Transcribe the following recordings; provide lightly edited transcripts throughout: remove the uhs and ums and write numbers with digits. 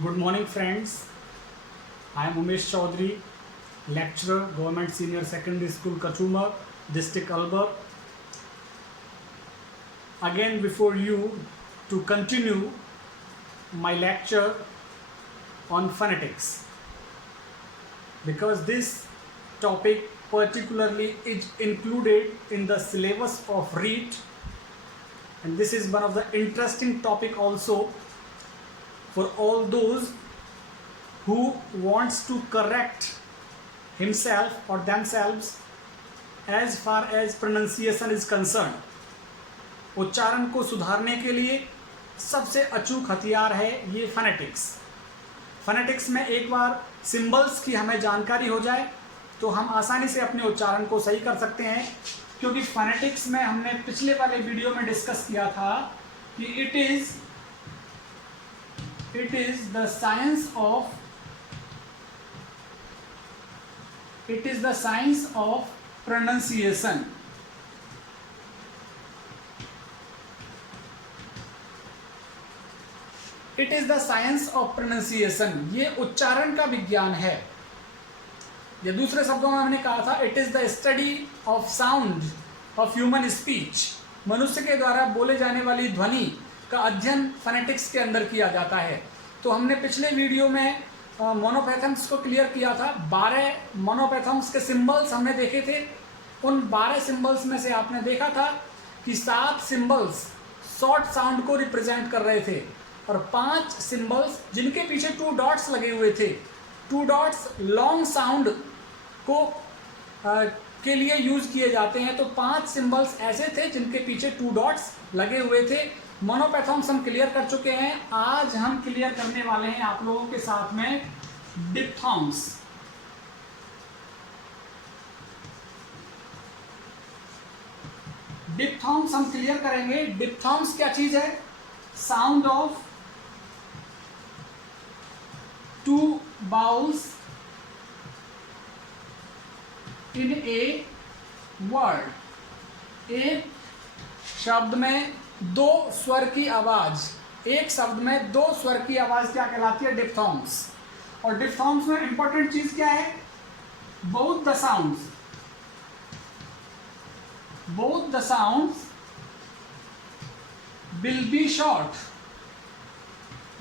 Good morning, friends. I am Umesh Chaudhary, lecturer, Government Senior Secondary School, Kachumar, District Albar. Again, before you to continue my lecture on phonetics, because this topic particularly is included in the syllabus of REIT, and this is one of the interesting topic also for all those who wants to correct himself or themselves as far as pronunciation is concerned. उच्चारण को सुधारने के लिए सबसे अचूक हथियार है ये फोनेटिक्स. फोनेटिक्स में एक बार सिंबल्स की हमें जानकारी हो जाए तो हम आसानी से अपने उच्चारण को सही कर सकते हैं, क्योंकि फोनेटिक्स में हमने पिछले वाले वीडियो में डिस्कस किया था कि it is the science of pronunciation. It is the science of pronunciation. ये उच्चारण का विज्ञान है. या दूसरे शब्दों में हमने कहा था it is the study of sound of human speech. मनुष्य के द्वारा बोले जाने वाली ध्वनि का अध्ययन फोनेटिक्स के अंदर किया जाता है. तो हमने पिछले वीडियो में मोनोपैथम्स को क्लियर किया था. 12 मोनोपैथम्स के सिंबल्स हमने देखे थे. उन 12 सिंबल्स में से आपने देखा था कि 7 सिंबल्स शॉर्ट साउंड को रिप्रेजेंट कर रहे थे और 5 सिंबल्स जिनके पीछे 2 डॉट्स लगे हुए थे. 2 डॉट्स लॉन्ग साउंड को के लिए यूज किए जाते हैं. तो 5 सिंबल्स ऐसे थे जिनके पीछे 2 डॉट्स लगे हुए थे. मोनोपैथम्स हम क्लियर कर चुके हैं. आज हम क्लियर करने वाले हैं आप लोगों के साथ में डिप्थॉन्ग्स. डिप्थॉन्ग्स हम क्लियर करेंगे. डिप्थॉन्ग्स क्या चीज है? Sound of 2 bowls in a word. एक शब्द में 2 स्वर की आवाज. एक शब्द में 2 स्वर की आवाज क्या कहलाती है? डिप्थॉन्ग्स. और डिप्थॉन्ग्स में इंपॉर्टेंट चीज क्या है? Both the sounds will be short.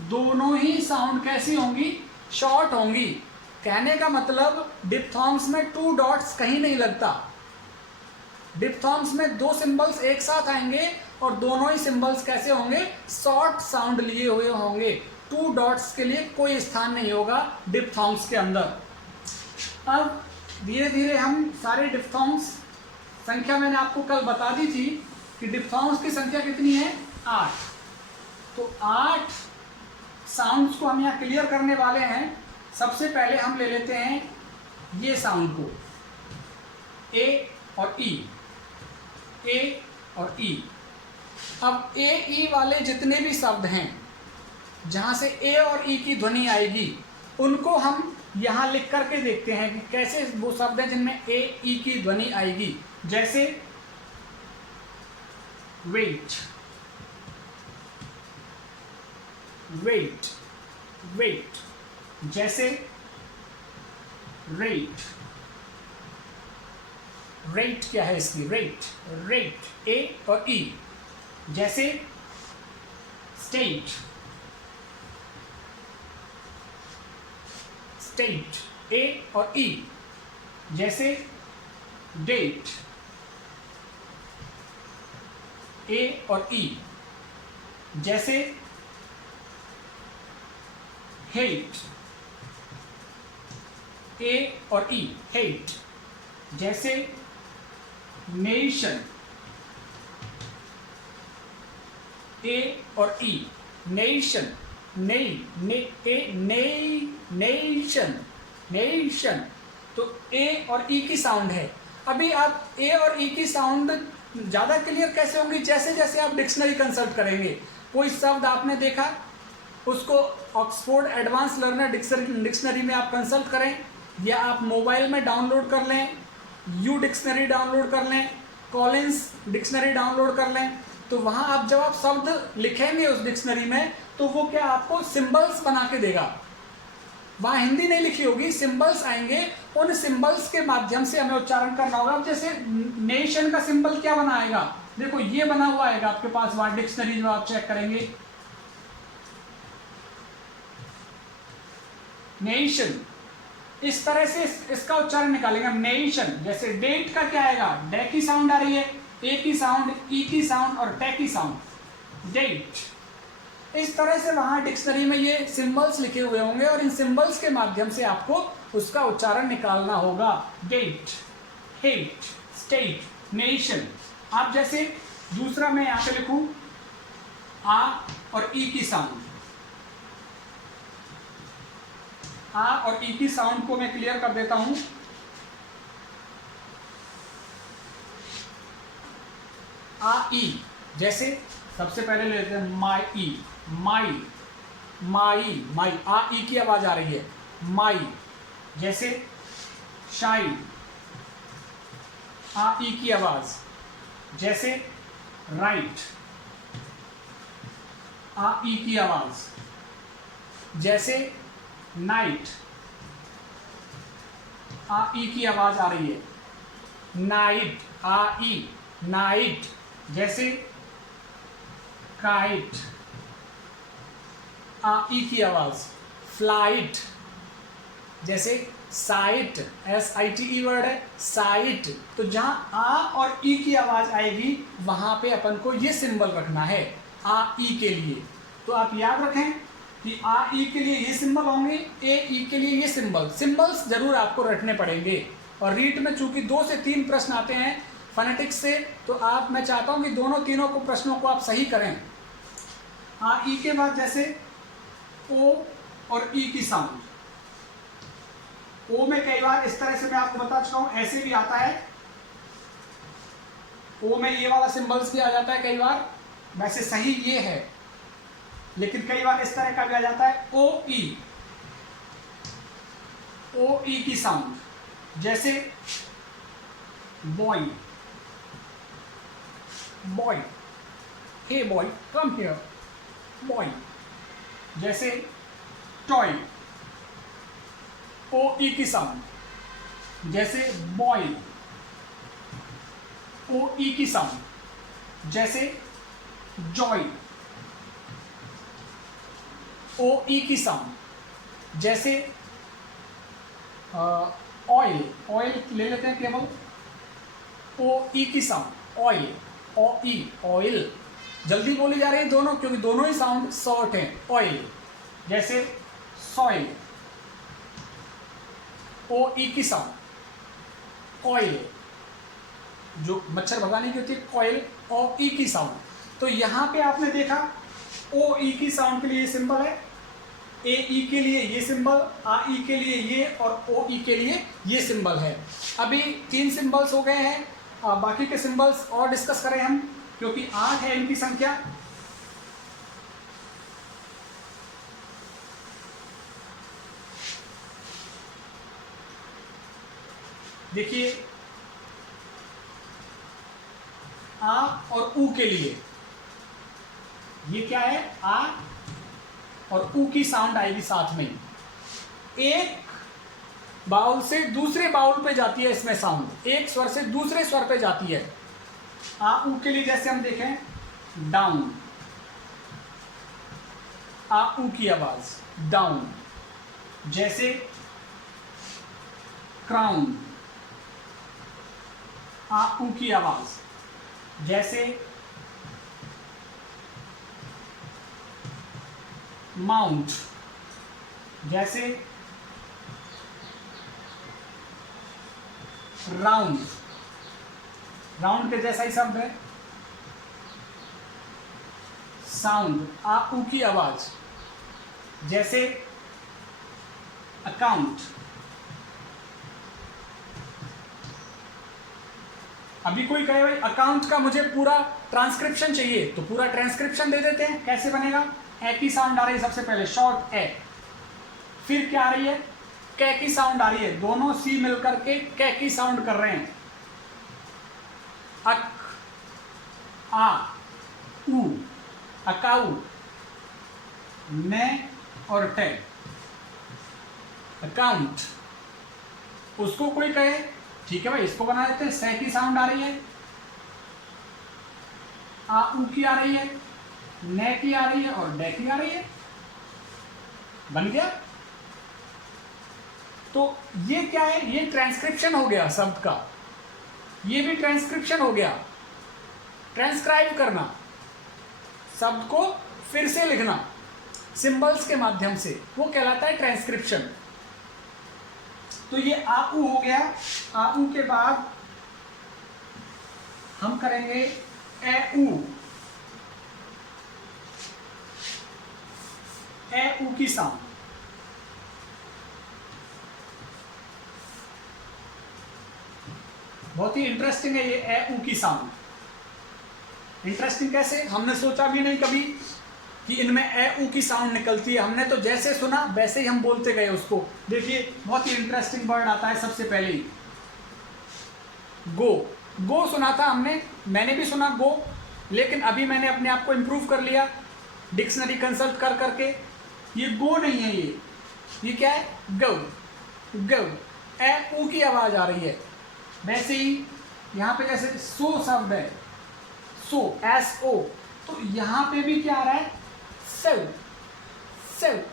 दोनों ही साउंड कैसी होंगी? शॉर्ट होंगी. कहने का मतलब डिप्थॉन्ग्स में 2 डॉट्स कहीं नहीं लगता. डिप्थॉन्ग्स में 2 सिंबल्स एक साथ आएंगे और दोनों ही सिंबल्स कैसे होंगे? शॉर्ट साउंड लिए हुए होंगे. 2 डॉट्स के लिए कोई स्थान नहीं होगा डिप्थॉन्ग्स के अंदर. अब धीरे धीरे हम सारे डिप्थॉन्ग्स, संख्या मैंने आपको कल बता दी थी कि डिप्थॉन्ग्स की संख्या कितनी है? 8. तो 8 साउंड्स को हम यहाँ क्लियर करने वाले हैं. सबसे पहले हम ले लेते हैं ये साउंड को, ए और ई. ए और ई. अब ए ई वाले जितने भी शब्द हैं जहाँ से ए और ई की ध्वनि आएगी उनको हम यहाँ लिख करके देखते हैं कि कैसे वो शब्द हैं जिनमें ए ई की ध्वनि आएगी. जैसे वेट, वेट, वेट. जैसे रेट. रेट क्या है इसकी? Rate, rate. ए और ई. जैसे स्टेट, स्टेट. ए और ई. जैसे डेट, ए और ई. जैसे हेट, ए और ई. हेट. जैसे नेशन, ए और ई. नेशन. Nation, nation. तो ए और ई की साउंड है. अभी आप ए और ई की साउंड ज़्यादा क्लियर कैसे होंगी? जैसे जैसे आप डिक्शनरी कंसल्ट करेंगे. कोई शब्द आपने देखा, उसको ऑक्सफोर्ड एडवांस लर्नर डिक्शनरी में आप कंसल्ट करें, या आप मोबाइल में डाउनलोड कर लें, यू डिक्शनरी डाउनलोड कर लें, कॉलिंस डिक्शनरी डाउनलोड कर लें. तो वहाँ आप जब आप शब्द लिखेंगे उस डिक्शनरी में तो वो क्या आपको सिंबल्स बना के देगा। वहां हिंदी नहीं लिखी होगी, सिंबल्स आएंगे, उन सिंबल्स के माध्यम से हमें उच्चारण करना होगा। अब जैसे नेशन का सिंबल क्या बनाएगा, देखो ये बना हुआ आएगा आपके पास, वहां डिक्शनरी में आप चेक करेंगे, नेशन, इस तरह से इसका उच्चारण निकालेंगे हम, नेशन। जैसे डेट का क्या आएगा, डे की साउंड आ रही है, ए की साउंड, ई की साउंड और टे की साउंड, डेट। इस तरह से वहां डिक्शनरी में ये सिंबल्स लिखे हुए होंगे और इन सिंबल्स के माध्यम से आपको उसका उच्चारण निकालना होगा। Date, hate, state, nation. आप जैसे दूसरा मैं यहां पे लिखूं, आ और ई की साउंड, आ और ई की साउंड को मैं क्लियर कर देता हूं। आ ई, जैसे सबसे पहले ले लेते हैं माई ई, माई, माई, माई, आ ई की आवाज आ रही है, माई। जैसे शाइन, आ ई की आवाज। जैसे राइट, आ ई की आवाज। जैसे नाइट, आ ई की आवाज आ रही है, नाइट, आ ई, नाइट। जैसे काइट, आ ई की आवाज, फ्लाइट। जैसे site, S I T E word है, साइट। तो जहां आ और ई की आवाज आएगी वहां पे अपन को ये सिंबल रखना है, आ ई के लिए। तो आप याद रखें कि आ ई के लिए ये सिंबल होंगे, ए ई के लिए ये सिंबल, सिंबल्स जरूर आपको रखने पड़ेंगे। और रीट में चूंकि 2 से 3 प्रश्न आते हैं फोनेटिक्स से, तो मैं चाहता हूं कि दोनों तीनों को प्रश्नों को आप सही करें। आ ई के बाद जैसे ओ और ई की साउंड, ओ में कई बार इस तरह से मैं आपको बता चुका हूं, ऐसे भी आता है, ओ में ये वाला सिंबल्स भी आ जाता है कई बार, वैसे सही ये है, लेकिन कई बार इस तरह का भी आ जाता है, ओ ई, ओ ई की साउंड। जैसे boy, boy, hey boy come here, boy. जैसे टॉय, ओ ई की साउंड। जैसे बॉय, ओ ई की साउंड। जैसे जॉय, ओ ई की साउंड। जैसे ऑयल, ऑयल ले लेते हैं केवल, ओ ई की साउंड, ऑयल, ओ ई, ऑयल। जल्दी बोली जा रही है दोनों, क्योंकि दोनों ही साउंड शॉर्ट हैं, ऑयल। जैसे सॉइल, ओ ई की साउंड, ऑयल, जो मच्छर भगाने की होती है, ऑयल, ओ ई की साउंड। तो यहां पे आपने देखा ओ ई की साउंड के लिए ये सिंबल है, ए ई के लिए ये सिंबल, आ ई के लिए ये और ओ ई के लिए ये सिंबल है। अभी 3 सिंबल्स हो गए हैं, बाकी के सिंबल्स और डिस्कस करें हम, क्योंकि 8 है इनकी संख्या। देखिए आ और ऊ के लिए ये क्या है, आ और ऊ की साउंड आएगी साथ में, एक बाउल से दूसरे बाउल पे जाती है इसमें साउंड, एक स्वर से दूसरे स्वर पे जाती है। आ ऊ के लिए जैसे हम देखें, डाउन, आ ऊ की आवाज, डाउन। जैसे क्राउन, आ ऊ की आवाज। जैसे माउंट। जैसे राउंड, राउंड के जैसा ही शब्द है, साउंड, आ ऊ की आवाज। जैसे अकाउंट। अभी कोई कहे भाई अकाउंट का मुझे पूरा ट्रांसक्रिप्शन चाहिए, तो पूरा ट्रांसक्रिप्शन दे देते हैं। कैसे बनेगा, ए की साउंड आ रही है सबसे पहले, शॉर्ट ए, फिर क्या आ रही है, कै की साउंड आ रही है, दोनों सी मिलकर के कै की साउंड कर रहे हैं, अक, आ, ऊ, अकाउ। ने और टे। अकाउंट, उसको कोई कहे, ठीक है भाई, इसको बना देते हैं, से की साउंड आ रही है, आ ऊ की आ रही है, ने की आ रही है और डे की आ रही है, बन गया। तो ये क्या है, ये ट्रांसक्रिप्शन हो गया शब्द का, ये भी ट्रांसक्रिप्शन हो गया। ट्रांसक्राइब करना, शब्द को फिर से लिखना सिंबल्स के माध्यम से, वो कहलाता है ट्रांसक्रिप्शन। तो ये आ ऊ हो गया। आ ऊ के बाद हम करेंगे ए ऊ। ए ऊ की साउंड, बहुत ही इंटरेस्टिंग है ये ए ऊ की साउंड। इंटरेस्टिंग कैसे, हमने सोचा भी नहीं कभी कि इनमें ए ऊ की साउंड निकलती है। हमने तो जैसे सुना वैसे ही हम बोलते गए उसको। देखिए बहुत ही इंटरेस्टिंग वर्ड आता है सबसे पहले ही, गो। गो सुना था हमने, मैंने भी सुना गो, लेकिन अभी मैंने अपने आप को इम्प्रूव कर लिया डिक्शनरी कंसल्ट कर करके। ये गो नहीं है, ये क्या है, गो। गो, ए ऊ की आवाज आ रही है। वैसे ही यहाँ पे जैसे सो शब्द है, सो, एस ओ, तो यहाँ पे भी क्या आ रहा है, सेव, सेव,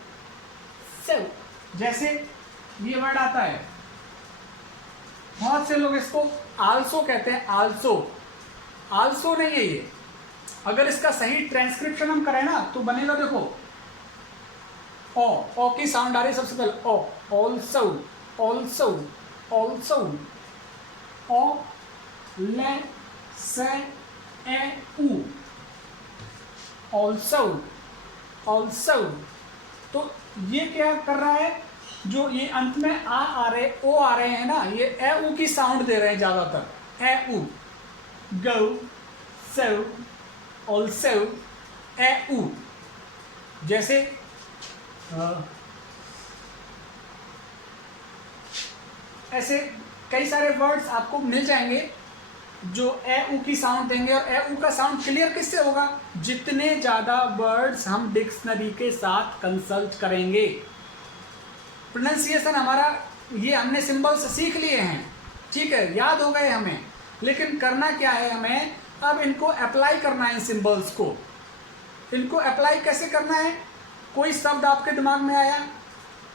सेव। जैसे ये वर्ड आता है, बहुत से लोग इसको आल्सो कहते हैं, आल्सो। आल्सो नहीं है ये। अगर इसका सही ट्रांसक्रिप्शन हम करें ना तो बनेगा, देखो ओ की साउंड आ रही है सबसे पहले, ओ, ऑल्सो, ऑल्सो, ऑल्सो, ओ, ले, से, ए, ऊ, ऑल्सो, ऑल्सो। तो ये क्या कर रहा है, जो ये अंत में आ रहे, ओ आ रहे हैं ना, ये ए ऊ की साउंड दे रहे हैं ज्यादातर। ए ऊ, गो, सो, ऑल्सो, ए ऊ। जैसे ऐसे कई सारे वर्ड्स आपको मिल जाएंगे जो ए ऊ की साउंड देंगे। और ए ऊ का साउंड क्लियर किससे होगा, जितने ज़्यादा वर्ड्स हम डिक्शनरी के साथ कंसल्ट करेंगे। प्रोनाउंसिएशन हमारा, ये हमने सिंबल्स सीख लिए हैं, ठीक है, याद हो गए हमें, लेकिन करना क्या है हमें, अब इनको अप्लाई करना है इन सिंबल्स को। इनको अप्लाई कैसे करना है, कोई शब्द आपके दिमाग में आया,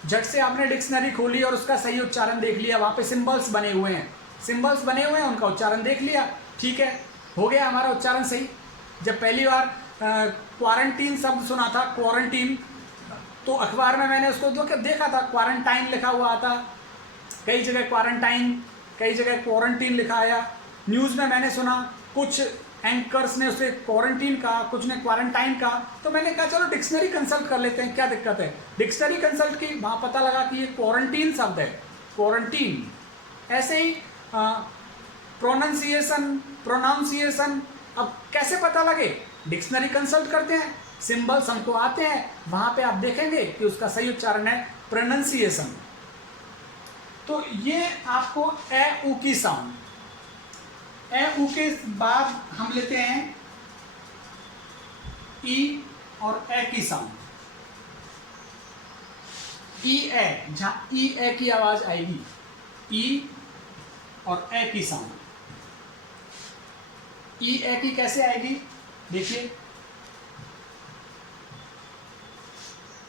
झट से आपने डिक्शनरी खोली और उसका सही उच्चारण देख लिया, वहाँ पे सिंबल्स बने हुए हैं, सिंबल्स बने हुए हैं, उनका उच्चारण देख लिया, ठीक है, हो गया हमारा उच्चारण सही। जब पहली बार क्वारंटीन शब्द सुना था, क्वारंटीन, तो अखबार में मैंने उसको देखा था, क्वारंटाइन लिखा हुआ आता, कई जगह क्वारंटाइन, कई जगह क्वारंटीन लिखा आया। न्यूज़ में मैंने सुना, कुछ एंकर्स ने उसे क्वारंटीन कहा, कुछ ने क्वारंटाइन कहा, तो मैंने कहा चलो डिक्शनरी कंसल्ट कर लेते हैं, क्या दिक्कत है। डिक्शनरी कंसल्ट की, वहाँ पता लगा कि ये क्वारंटीन शब्द है, क्वारंटीन। ऐसे ही प्रोनाउंसिएशन, अब कैसे पता लगे, डिक्शनरी कंसल्ट करते हैं, सिंबल्स हमको आते हैं, वहाँ पे आप देखेंगे कि उसका सही उच्चारण है प्रोनाउंसिएशन। तो ये आपको ए ऊ की साउंड। ए ऊ के बाद हम लेते हैं ई और ए की साउंड। ई ए, जहां ई ए की आवाज आएगी, ई और ए की साउंड। ई ए की कैसे आएगी, देखिए,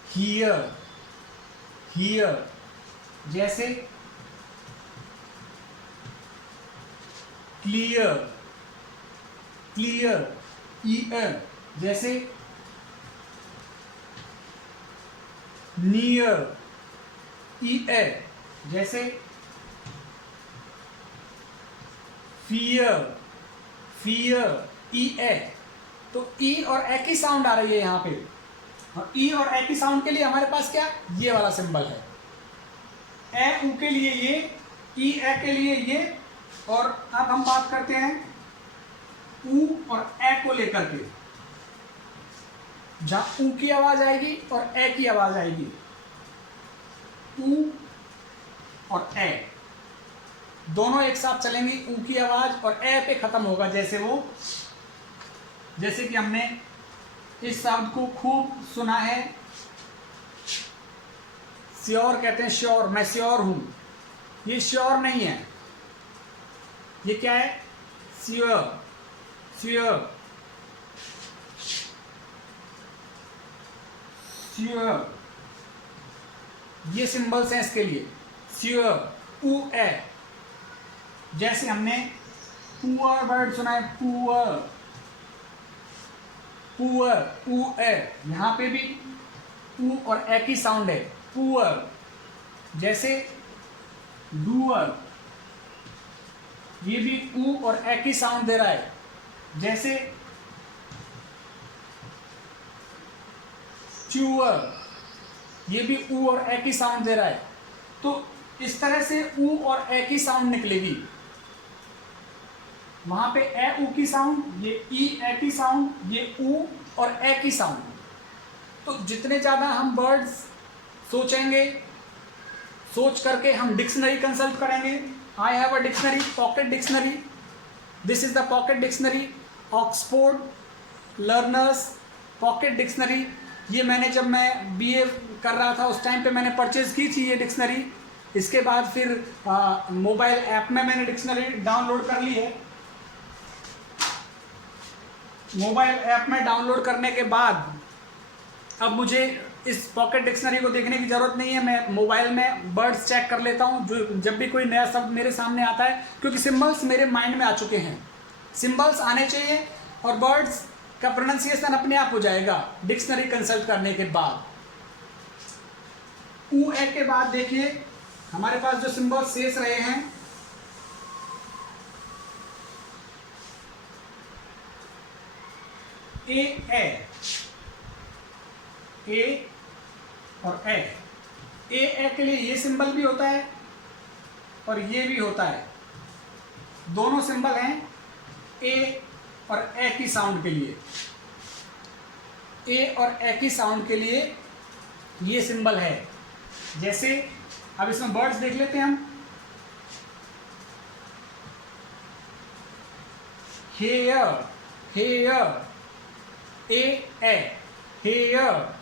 हियर, हियर, जैसे क्लियर, क्लियर, ई ए, जैसे नियर, ई ए, जैसे फियर, फियर, ई ए। तो ई और ए की साउंड आ रही है यहाँ पे, और ई और ए की साउंड के लिए हमारे पास क्या, ये वाला सिंबल है। ए ऊ के लिए ये, ई ए के लिए ये। और अब हम बात करते हैं ऊ और ए को लेकर के, जहां ऊ की आवाज आएगी और ए की आवाज आएगी, ऊ और ए दोनों एक साथ चलेंगी, ऊ की आवाज और ए पे खत्म होगा। जैसे कि हमने इस शब्द को खूब सुना है, श्योर कहते हैं श्योर, मैं श्योर हूं, ये श्योर नहीं है, ये क्या है, श्योर, श्योर, श्योर, ये सिंबल्स हैं इसके लिए, श्योर, पू ए, जैसे हमने पुअर वर्ड सुना है, पुअर, पुअर, पू ए, यहां पे भी पू और ए की साउंड है, पुअर, जैसे डूअर, ये भी ऊ और ए की साउंड दे रहा है, जैसे च्यूअर, ये भी ऊ और ए की साउंड दे रहा है। तो इस तरह से ऊ और ए की साउंड निकलेगी, वहां पे ए ऊ की साउंड, ये ई ए की साउंड, ये ऊ और ए की साउंड। तो जितने ज्यादा हम वर्ड्स सोचेंगे, सोच करके हम डिक्शनरी कंसल्ट करेंगे। I have a dictionary, pocket dictionary, this is the pocket dictionary, Oxford learners pocket dictionary. ये मैंने जब मैं बीए कर रहा था उस टाइम पे मैंने परचेज की थी ये डिक्शनरी। इसके बाद फिर मोबाइल ऐप में मैंने डिक्शनरी डाउनलोड कर ली है। मोबाइल ऐप में डाउनलोड करने के बाद अब मुझे इस पॉकेट डिक्शनरी को देखने की ज़रूरत नहीं है, मैं मोबाइल में वर्ड्स चेक कर लेता हूँ जो जब भी कोई नया शब्द मेरे सामने आता है, क्योंकि सिंबल्स मेरे माइंड में आ चुके हैं। सिंबल्स आने चाहिए और वर्ड्स का प्रोनाउंसिएशन अपने आप हो जाएगा डिक्शनरी कंसल्ट करने के बाद। ऊ ए के बाद देखिए हमारे पास जो सिंबल्स शेष रहे हैं, ए और ए के लिए ये सिंबल भी होता है और ये भी होता है, दोनों सिंबल हैं ए और ए की साउंड के लिए। ए और ए की साउंड के लिए ये सिंबल है। जैसे अब इसमें वर्ड्स देख लेते हैं हम, हेयर, हेयर, ए हेयर।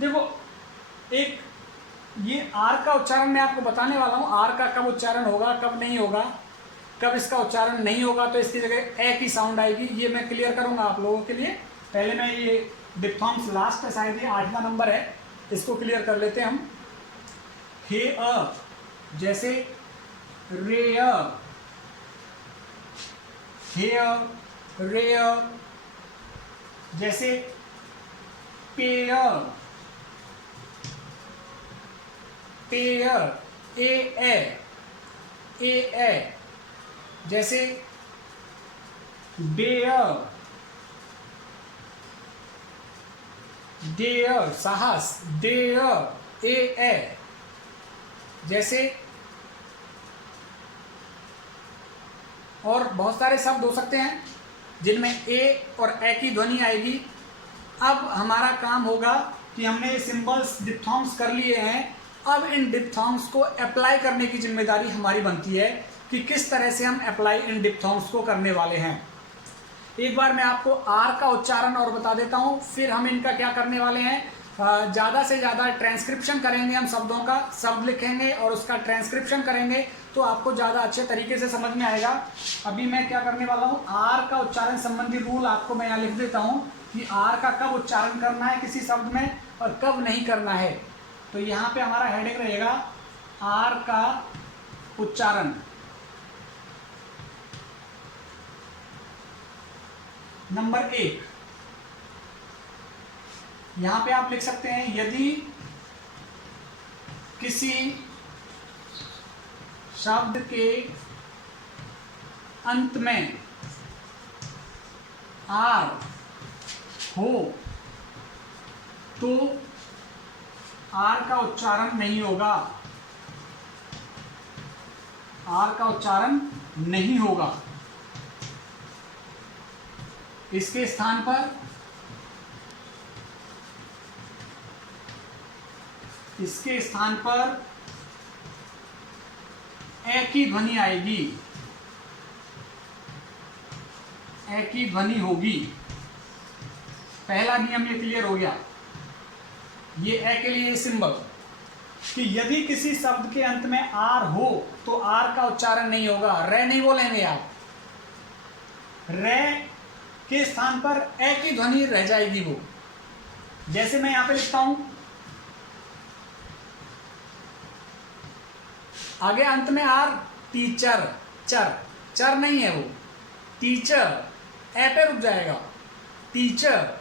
देखो एक ये आर का उच्चारण मैं आपको बताने वाला हूं, आर का कब उच्चारण होगा कब नहीं होगा, कब इसका उच्चारण नहीं होगा तो इसकी जगह ए की साउंड आएगी, ये मैं क्लियर करूंगा आप लोगों के लिए। पहले मैं ये डिप्थॉन्ग्स लास्ट है, शायद ये 8वां नंबर है, इसको क्लियर कर लेते हैं हम। हे अ, जैसे रेय, हेयर, रेय, जैसे पेयर, पेयर, ए, जैसे बेयर, डेयर, साहस, डेयर, ए, जैसे और बहुत सारे शब्द हो सकते हैं जिनमें ए और ए की ध्वनि आएगी। अब हमारा काम होगा कि हमने ये सिंबल्स डिप्थॉन्ग्स कर लिए हैं, अब इन डिप्थॉन्ग्स को अप्लाई करने की जिम्मेदारी हमारी बनती है कि किस तरह से हम अप्लाई इन डिप्थॉन्ग्स को करने वाले हैं। एक बार मैं आपको आर का उच्चारण और बता देता हूँ, फिर हम इनका क्या करने वाले हैं, ज़्यादा से ज़्यादा ट्रांसक्रिप्शन करेंगे हम शब्दों का, शब्द लिखेंगे और उसका ट्रांसक्रिप्शन करेंगे तो आपको ज़्यादा अच्छे तरीके से समझ में आएगा। अभी मैं क्या करने वाला हूँ, आर का उच्चारण संबंधी रूल आपको मैं यहाँ लिख देता हूँ कि आर का कब उच्चारण करना है किसी शब्द में और कब नहीं करना है। तो यहाँ पे हमारा हेडिंग रहेगा आर का उच्चारण। नंबर 1, यहां पे आप लिख सकते हैं, यदि किसी शब्द के अंत में आर हो तो आर का उच्चारण नहीं होगा, आर का उच्चारण नहीं होगा। इसके स्थान पर ए की ध्वनि आएगी, ए की ध्वनि होगी। पहला नियम ये क्लियर हो गया। ये ए के लिए सिंबल, कि यदि किसी शब्द के अंत में आर हो तो आर का उच्चारण नहीं होगा, रे नहीं बोलेंगे आप। रे के स्थान पर ए की ध्वनि रह जाएगी वो। जैसे मैं यहां पे लिखता हूं, आगे अंत में आर, टीचर, चर, चर नहीं है वो, टीचर, ए पे रुक जाएगा, टीचर।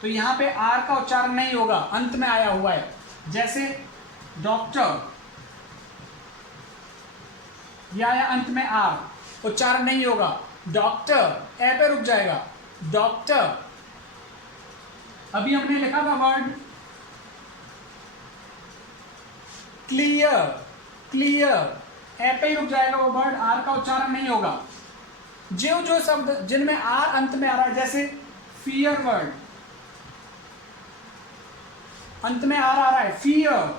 तो यहां पे आर का उच्चारण नहीं होगा, अंत में आया हुआ है। जैसे डॉक्टर, यह आया अंत में आर, उच्चारण नहीं होगा, डॉक्टर, ए पे रुक जाएगा, डॉक्टर। अभी हमने लिखा था वर्ड क्लियर, क्लियर, ए पे ही रुक जाएगा वो वर्ड, आर का उच्चारण नहीं होगा। जो शब्द जिनमें आर अंत में आ रहा है, जैसे फियर वर्ड, अंत में आर आ रहा है, फियर,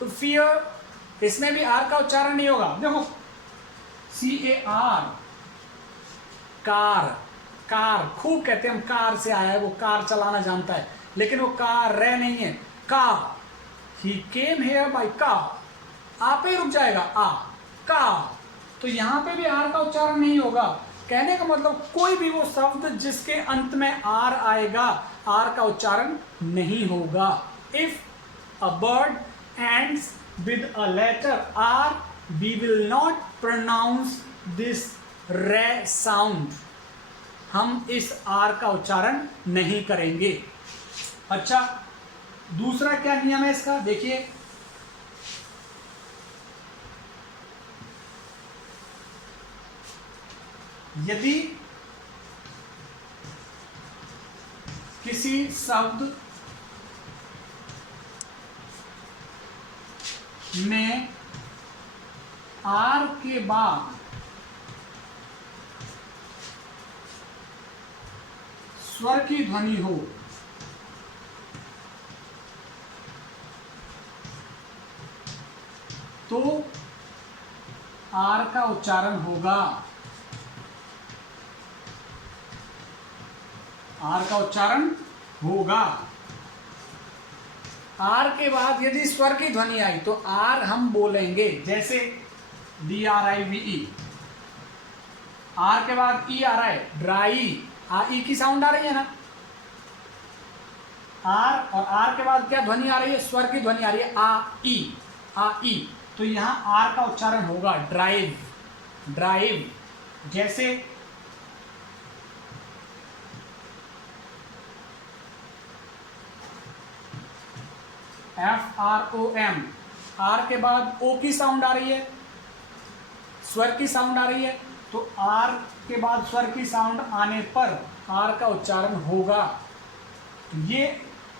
तो फियर इसमें भी आर का उच्चारण नहीं होगा। देखो CAR, कार, कार खूब कहते हैं हम, कार से आया है वो, कार चलाना जानता है, लेकिन वो कार रे नहीं है, का। ही केम हेयर बाय का, आ पे रुक जाएगा, आ, का। तो यहां पे भी आर का उच्चारण नहीं होगा। कहने का मतलब कोई भी वो शब्द जिसके अंत में आर आएगा, आर का उच्चारण नहीं होगा। If a word ends with a letter R, we will not pronounce this R sound, हम इस आर का उच्चारण नहीं करेंगे। अच्छा, दूसरा क्या नियम है इसका, देखिए यदि किसी शब्द में आर के बाद स्वर की ध्वनि हो तो आर का उच्चारण होगा, आर का उच्चारण होगा। आर के बाद यदि स्वर की ध्वनि आई तो आर हम बोलेंगे, जैसे DRIVE, आर के बाद ई आ रहा है, ड्राई, आ ई की साउंड आ रही है ना, आर, और आर के बाद क्या ध्वनि आ रही है, स्वर की ध्वनि आ रही है, आ ई, आ ई। तो यहां आर का उच्चारण होगा, ड्राइव, ड्राइव। जैसे FROM, आर के बाद ओ की साउंड आ रही है, स्वर की साउंड आ रही है, तो आर के बाद स्वर की साउंड आने पर आर का उच्चारण होगा। ये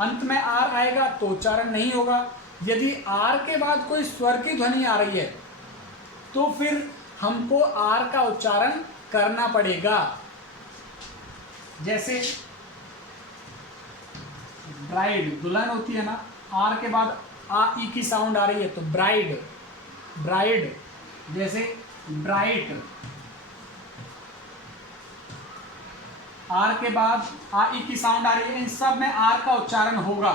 अंत में आर आएगा तो उच्चारण नहीं होगा। यदि आर के बाद कोई स्वर की ध्वनि आ रही है तो फिर हमको आर का उच्चारण करना पड़ेगा। जैसे ब्राइड, दुल्हन होती है ना, आर के बाद आ ई की साउंड आ रही है तो ब्राइड, ब्राइड। जैसे ब्राइट, आर के बाद आ ई की साउंड आ रही है, इन सब में आर का उच्चारण होगा।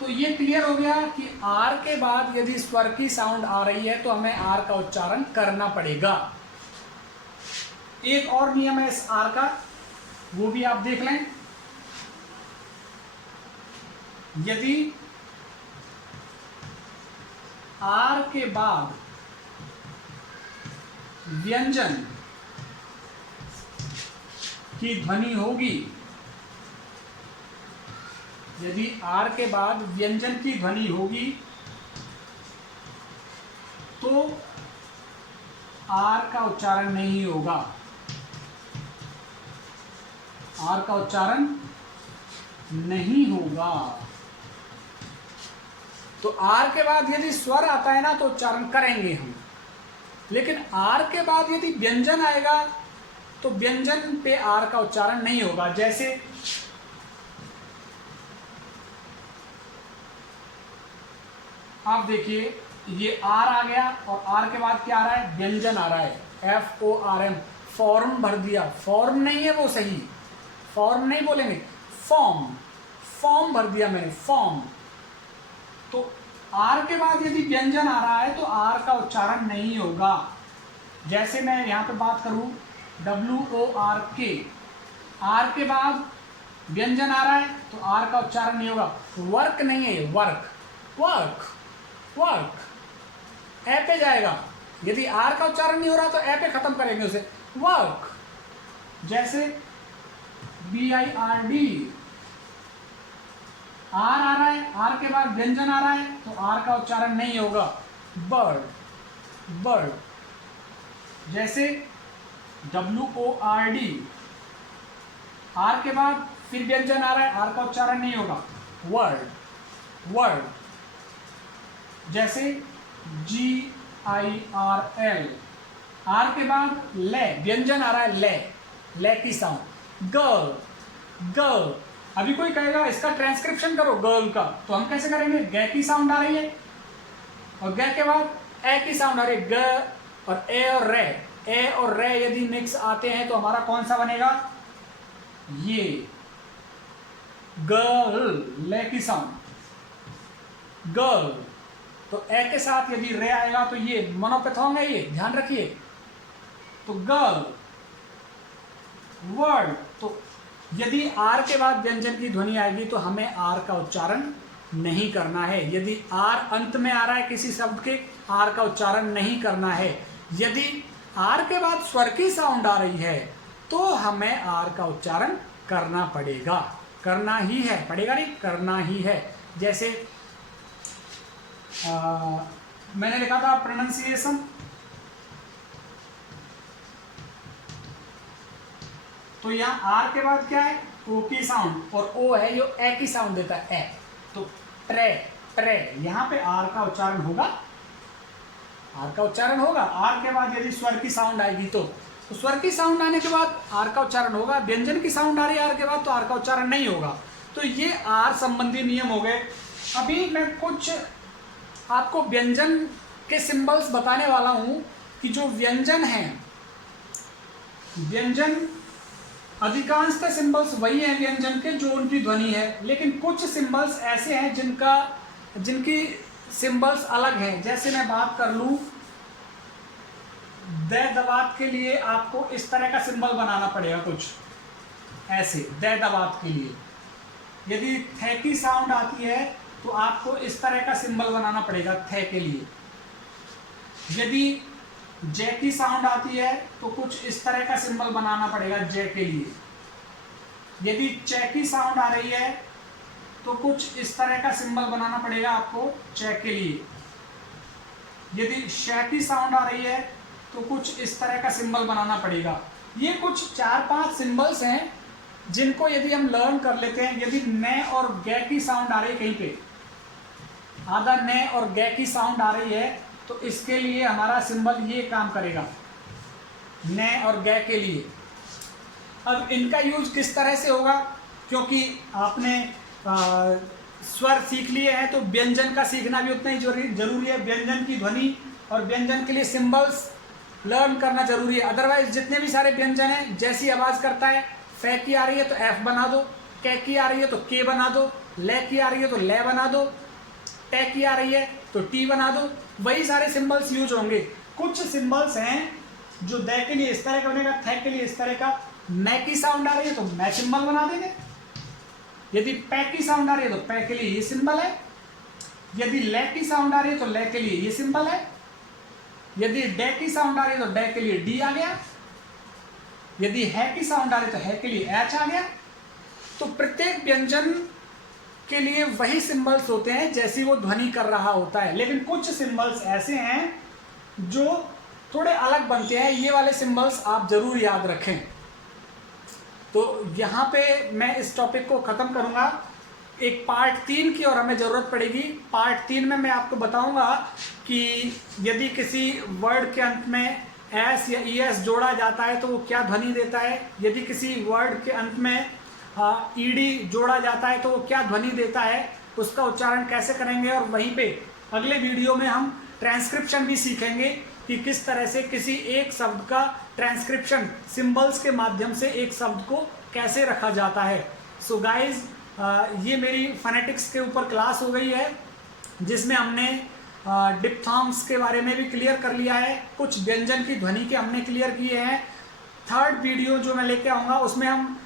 तो ये क्लियर हो गया कि आर के बाद यदि स्वर की साउंड आ रही है तो हमें आर का उच्चारण करना पड़ेगा। एक और नियम है इस आर का, वो भी आप देख लें। यदि आर के बाद व्यंजन की ध्वनि होगी, यदि आर के बाद व्यंजन की ध्वनि होगी तो आर का उच्चारण नहीं होगा, आर का उच्चारण नहीं होगा। तो आर के बाद यदि स्वर आता है ना तो उच्चारण करेंगे हम, लेकिन आर के बाद यदि व्यंजन आएगा तो व्यंजन पे आर का उच्चारण नहीं होगा। जैसे आप देखिए, ये आर आ गया और आर के बाद क्या आ रहा है, व्यंजन आ रहा है, FORM, फॉर्म भर दिया, फॉर्म नहीं है वो सही, फॉर्म नहीं बोलेंगे, फॉर्म, फॉर्म भर दिया मैंने, फॉर्म। तो आर के बाद यदि व्यंजन आ रहा है तो आर का उच्चारण नहीं होगा। जैसे मैं यहाँ पे बात करूँ WORK, आर के बाद व्यंजन आ रहा है तो आर का उच्चारण नहीं होगा। वर्क नहीं है, वर्क, वर्क, वर्क, ए पे जाएगा। यदि आर का उच्चारण नहीं हो रहा तो ए पे खत्म करेंगे उसे, वर्क। जैसे BIRD, आर आ रहा है, आर के बाद व्यंजन आ रहा है तो आर का उच्चारण नहीं होगा, बर्ड, बर्ड। जैसे WORD, आर के बाद फिर व्यंजन आ रहा है, आर का उच्चारण नहीं होगा, वर्ड, वर्ड। जैसे GIRL, आर के बाद ले, व्यंजन आ रहा है, ले की साउंड, गर्ल, गर्ल। अभी कोई कहेगा इसका ट्रांसक्रिप्शन करो गर्ल का, तो हम कैसे करेंगे? ग की साउंड आ रही है और ग के बाद ए की साउंड आ रही है, ग और ए और रे, ए और रे यदि मिक्स आते हैं तो हमारा कौन सा बनेगा? ये गर्ल, ले की साउंड, गर्ल। तो ए के साथ यदि रे आएगा तो ये मोनोपैथोंग है, ये ध्यान रखिए। तो गर्ल, वर्ड। तो यदि आर के बाद व्यंजन की ध्वनि आएगी तो हमें आर का उच्चारण नहीं करना है। यदि आर अंत में आ रहा है किसी शब्द के, आर का उच्चारण नहीं करना है। यदि आर के बाद स्वर की साउंड आ रही है तो हमें आर का उच्चारण करना पड़ेगा, करना ही है, पड़ेगा नहीं, करना ही है। जैसे मैंने लिखा था प्रोनाउंसिएशन, तो यहाँ आर के बाद क्या है? ओ की साउंड, और ओ है जो ए की साउंड देता है, ए। तो ट्रे, ट्रे, यहाँ पे आर का उच्चारण होगा, आर का उच्चारण होगा। आर के बाद यदि स्वर की साउंड आएगी तो स्वर की साउंड आने के बाद आर का उच्चारण होगा। व्यंजन की साउंड आ रही है आर के बाद तो आर का उच्चारण नहीं होगा। तो ये आर संबंधी नियम हो गए। अभी मैं कुछ आपको व्यंजन के सिंबल्स बताने वाला हूं कि जो व्यंजन हैं, व्यंजन अधिकांशतः सिंबल्स वही हैं व्यंजन के जो उनकी ध्वनि है, लेकिन कुछ सिंबल्स ऐसे हैं जिनकी सिंबल्स अलग हैं। जैसे मैं बात कर लूं, द दवात के लिए आपको इस तरह का सिंबल बनाना पड़ेगा, कुछ ऐसे द दवात के लिए। यदि थे की साउंड आती है तो आपको इस तरह का सिंबल बनाना पड़ेगा थे के लिए। यदि जे की साउंड आती है तो कुछ इस तरह का सिंबल बनाना पड़ेगा जे के लिए। यदि चे की साउंड आ रही है तो कुछ इस तरह का सिंबल बनाना पड़ेगा आपको चे के लिए। यदि श की साउंड आ रही है तो कुछ इस तरह का सिंबल बनाना पड़ेगा। ये कुछ 4-5 सिंबल्स हैं जिनको यदि हम लर्न कर लेते हैं। यदि न और ग की साउंड आ रही है, कहीं पे आधा न और ग की साउंड आ रही है तो इसके लिए हमारा सिंबल ये काम करेगा, न और ग के लिए। अब इनका यूज किस तरह से होगा, क्योंकि आपने स्वर सीख लिए हैं तो व्यंजन का सीखना भी उतना ही जरूरी है। व्यंजन की ध्वनि और व्यंजन के लिए सिंबल्स लर्न करना जरूरी है। अदरवाइज जितने भी सारे व्यंजन हैं, जैसी आवाज़ करता है, फे की आ रही है तो एफ बना दो, कै की आ रही है तो के बना दो, ले की आ रही है तो ले बना दो, टे की आ रही है तो टी बना दो, वही सारे सिंबल्स यूज होंगे। कुछ सिंबल्स हैं जो द के लिए इस तरह का बनेगा, थे के लिए इस तरह का। मैं की साउंड आ रही है तो मैं सिंबल बना देंगे। यदि पै की साउंड आ रही है तो पै के लिए ये सिंबल है। यदि ले की साउंड आ रही है तो ले के लिए ये सिंबल है। यदि डे की साउंड आ रही है तो डे के लिए डी आ गया। यदि है की साउंड आ रही है तो है के लिए एच आ गया। तो प्रत्येक व्यंजन के लिए वही सिंबल्स होते हैं जैसी वो ध्वनि कर रहा होता है। लेकिन कुछ सिंबल्स ऐसे हैं जो थोड़े अलग बनते हैं। ये वाले सिंबल्स आप जरूर याद रखें। तो यहाँ पे मैं इस टॉपिक को ख़त्म करूँगा। एक पार्ट 3 की और हमें ज़रूरत पड़ेगी। पार्ट 3 में मैं आपको बताऊँगा कि यदि किसी वर्ड के अंत में एस या ई एस जोड़ा जाता है तो वो क्या ध्वनि देता है। यदि किसी वर्ड के अंत में ईडी जोड़ा जाता है तो वो क्या ध्वनि देता है, उसका उच्चारण कैसे करेंगे। और वहीं पे अगले वीडियो में हम ट्रांसक्रिप्शन भी सीखेंगे कि किस तरह से किसी एक शब्द का ट्रांसक्रिप्शन सिंबल्स के माध्यम से एक शब्द को कैसे रखा जाता है। सो गाइज, ये मेरी फोनेटिक्स के ऊपर क्लास हो गई है, जिसमें हमने डिप्थॉन्ग्स के बारे में भी क्लियर कर लिया है, कुछ व्यंजन की ध्वनि के हमने क्लियर किए हैं। थर्ड वीडियो जो मैं लेके आऊँगा उसमें हम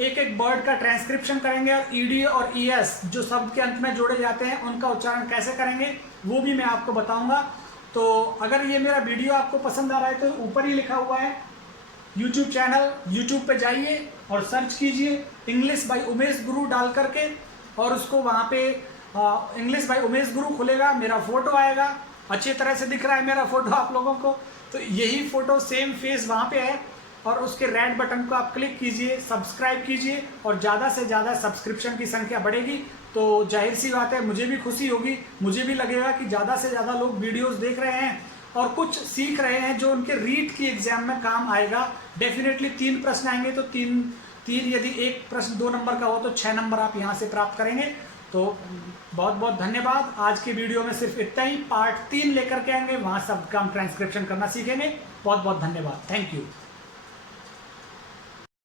एक एक वर्ड का ट्रांसक्रिप्शन करेंगे और ईडी और ईएस जो शब्द के अंत में जोड़े जाते हैं उनका उच्चारण कैसे करेंगे वो भी मैं आपको बताऊंगा। तो अगर ये मेरा वीडियो आपको पसंद आ रहा है तो ऊपर ही लिखा हुआ है यूट्यूब चैनल, यूट्यूब पे जाइए और सर्च कीजिए इंग्लिश बाय उमेश गुरु डाल करके, और उसको वहाँ पे इंग्लिश बाय उमेश गुरु खुलेगा, मेरा फ़ोटो आएगा, अच्छी तरह से दिख रहा है मेरा फ़ोटो आप लोगों को। तो यही फ़ोटो सेम फेस वहाँ पे है, और उसके रेड बटन को आप क्लिक कीजिए, सब्सक्राइब कीजिए, और ज़्यादा से ज़्यादा सब्सक्रिप्शन की संख्या बढ़ेगी तो जाहिर सी बात है मुझे भी खुशी होगी, मुझे भी लगेगा कि ज़्यादा से ज़्यादा लोग वीडियोस देख रहे हैं और कुछ सीख रहे हैं जो उनके रीट की एग्जाम में काम आएगा। डेफिनेटली 3 प्रश्न आएंगे तो तीन यदि एक प्रश्न 2 नंबर का हो तो 6 नंबर आप यहाँ से प्राप्त करेंगे। तो बहुत बहुत धन्यवाद। आज की वीडियो में सिर्फ इतना ही, पार्ट 3 लेकर के आएंगे, वहाँ सब काम ट्रांसक्रिप्शन करना सीखेंगे। बहुत बहुत धन्यवाद, थैंक यू।